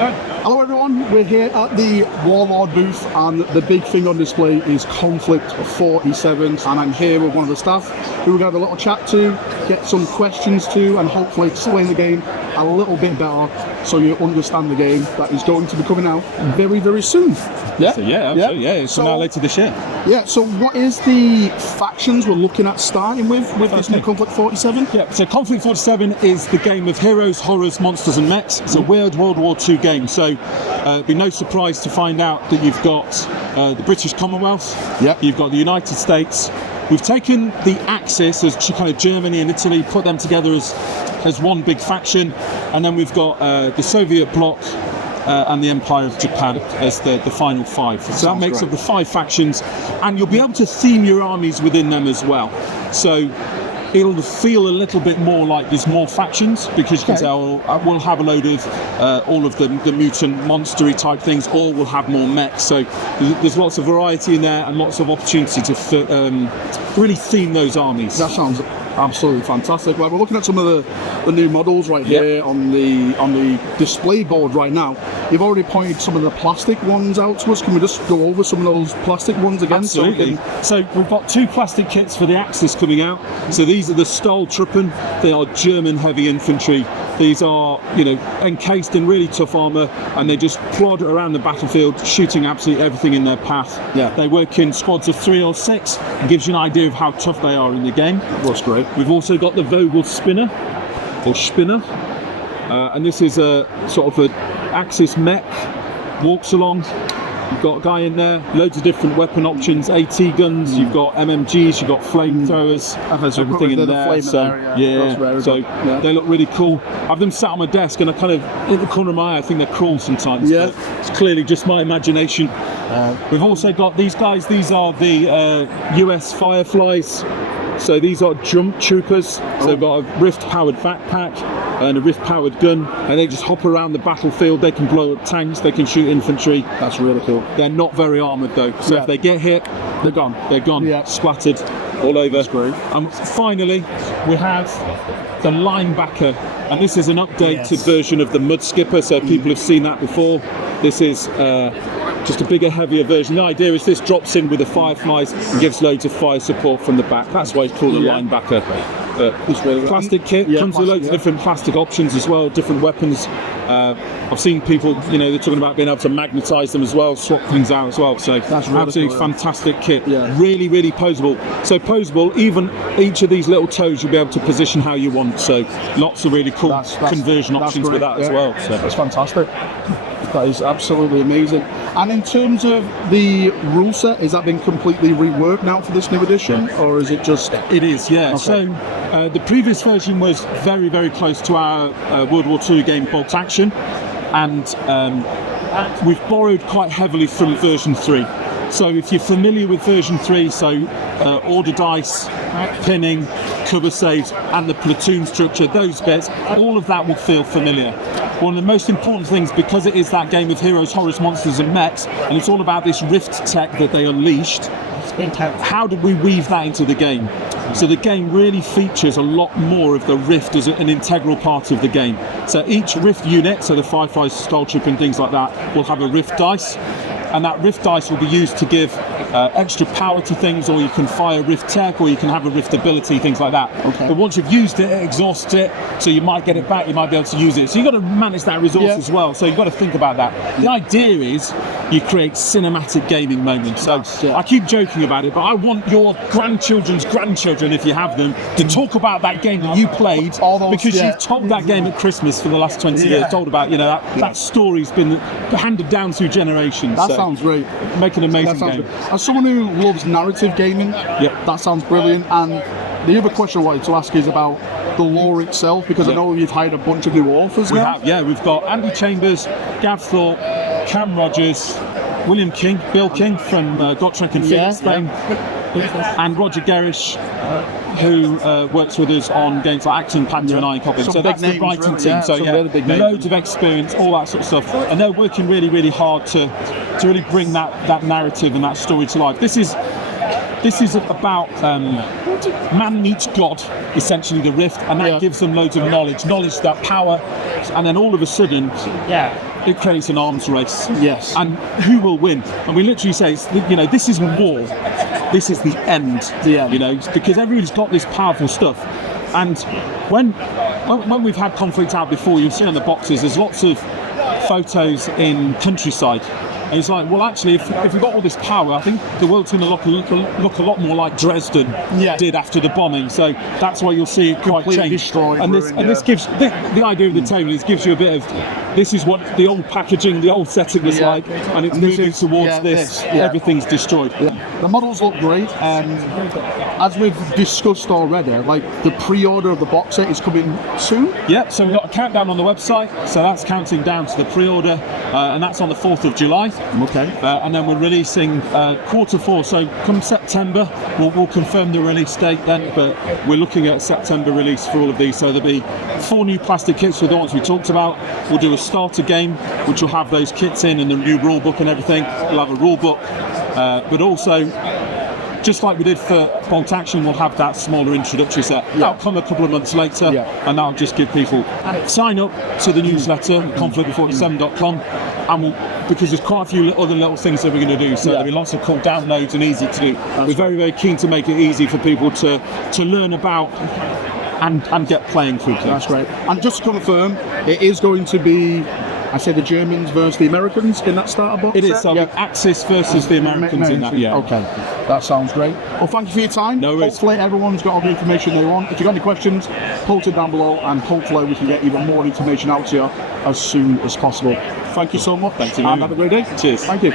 Hello everyone, we're here at the Warlord booth and the big thing on display is Konflikt 47's, and I'm here with one of the staff who we're going to have a little chat to, get some questions to, and hopefully explain the game a little bit better so you understand the game that is going to be coming out very, very soon. Yeah, so, it's now later this year. Yeah, so what is the factions we're looking at starting with this new Konflikt 47? Yeah, so Konflikt 47 is the game of heroes, horrors, monsters and mechs. It's a weird World War II game, so it'd be no surprise to find out that you've got the British Commonwealth, you've got the United States. We've taken the Axis as kind of Germany and Italy, put them together as one big faction, and then we've got the Soviet bloc and the Empire of Japan as the final five. So that makes up the 5 factions, and you'll be able to theme your armies within them as well. So it'll feel a little bit more like there's more factions, because you can tell we'll have a load of all of the mutant monstery type things, or we'll have more mechs. So there's lots of variety in there and lots of opportunity to really theme those armies. That sounds absolutely fantastic. Well, we're looking at some of the new models right here on the display board right now. You've already pointed some of the plastic ones out to us. Can we just go over some of those plastic ones again? Absolutely. So we've got 2 plastic kits for the Axis coming out. So these are the Stahltruppen. They are German heavy infantry. These are, encased in really tough armour, and they just plod around the battlefield, shooting absolutely everything in their path. Yeah. They work in squads of 3 or 6. It gives you an idea of how tough they are in the game. That's great. We've also got the Vogel Spinner, and this is a sort of an Axis mech, walks along. You've got a guy in there, loads of different weapon options, AT guns, you've got MMGs, you've got flamethrowers, everything in there. So they look really cool. I have them sat on my desk, and I kind of, in the corner of my eye, I think they're cruel sometimes. Yeah. It's clearly just my imagination. We've also got these guys. These are the US Fireflies. So these are jump troopers. So they've got a rift-powered backpack and a rift-powered gun, and they just hop around the battlefield. They can blow up tanks, they can shoot infantry. That's really cool. They're not very armoured though, so if they get hit, they're gone. They're gone, splattered all over. That's great. And finally, we have the linebacker, and this is an updated version of the Mud Skipper, so people have seen that before. This is just a bigger, heavier version. The idea is this drops in with the Fireflies and gives loads of fire support from the back. That's why it's called a linebacker. Plastic kit comes with loads of different plastic options as well, different weapons. I've seen people, they're talking about being able to magnetise them as well, swap things out as well. So that's really absolutely fantastic kit. Really, really posable. So posable, even each of these little toes you'll be able to position how you want. So lots of really cool conversion options with that as well. So that's fantastic. That is absolutely amazing. And in terms of the rule set, has that been completely reworked now for this new edition, or is it just? It is, yeah. Okay. So the previous version was very, very close to our World War II game Bolt Action, and we've borrowed quite heavily from version 3. So if you're familiar with version 3, so order dice, pinning, cover saves, and the platoon structure, those bits, all of that will feel familiar. One of the most important things, because it is that game of heroes, horrors, monsters and mechs, and it's all about this rift tech that they unleashed, how did we weave that into the game? So the game really features a lot more of the rift as an integral part of the game. So each rift unit, so the Fireflies, Stahltruppen and things like that, will have a rift dice, and that rift dice will be used to give extra power to things, or you can fire rift tech, or you can have a rift ability, things like that. But once you've used it, it exhausts it, so you might get it back, you might be able to use it. So you've got to manage that resource as well, so you've got to think about that. The idea is you create cinematic gaming moments. So I keep joking about it, but I want your grandchildren's grandchildren, if you have them, to talk about that game that you played, because you've told that game at Christmas for the last 20 years, told about, that story's been handed down through generations. That sounds great. Make an amazing game. As someone who loves narrative gaming, that sounds brilliant. And the other question I wanted to ask is about the lore itself, because I know you've hired a bunch of new authors now. We've got Andy Chambers, Gav Thorpe, Cam Rogers, William King, Bill King from Gotrek and Fig Spain, and Roger Garish, who works with us on games like Action, Panther and Iron Coffin. So that's the writing team. So loads of experience, all that sort of stuff. And they're working really, really hard to really bring that narrative and that story to life. This is about man meets God, essentially, the rift, and that gives them loads of knowledge that power, and then all of a sudden, it creates an arms race. Yes. And who will win? And we literally say, this isn't war. This is the end. The end. Because everybody's got this powerful stuff. And when we've had Konflikt out before, you see on the boxes, there's lots of photos in countryside. And it's like, well, actually, if we've got all this power, I think the world's going to look a lot more like Dresden did after the bombing. So that's why you'll see it quite change. Destroyed, and this gives the idea of the table is gives you a bit of this is what the old packaging, the old setting was like, and it's moving towards this. Everything's destroyed. The models look great. As we've discussed already, like the pre-order of the box set is coming soon. Yeah, so we've got a countdown on the website, so that's counting down to the pre-order, and that's on the 4th of July. Okay. And then we're releasing Q4, so come September, we'll confirm the release date then, but we're looking at a September release for all of these, so there'll be 4 new plastic kits with the ones we talked about. We'll do a starter game, which will have those kits in and the new rule book and everything. We'll have a rule book, but also, just like we did for Bolt Action, we'll have that smaller introductory set. That'll come a couple of months later, and that'll just give people sign up to the newsletter, konflikt47.com, and because there's quite a few other little things that we're going to do, so there'll be lots of cool downloads and easy to do. We're very, very keen to make it easy for people to learn about and get playing through things. That's great. And just to confirm, it is going to be, I say, the Germans versus the Americans in that starter box. It is, so Axis versus the Americans in that, Okay, that sounds great. Well, thank you for your time. No worries. Hopefully everyone's got all the information they want. If you've got any questions, post it down below, and hopefully we can get even more information out to you as soon as possible. Thank you so much. Thank you. And have a great day. Cheers. Thank you.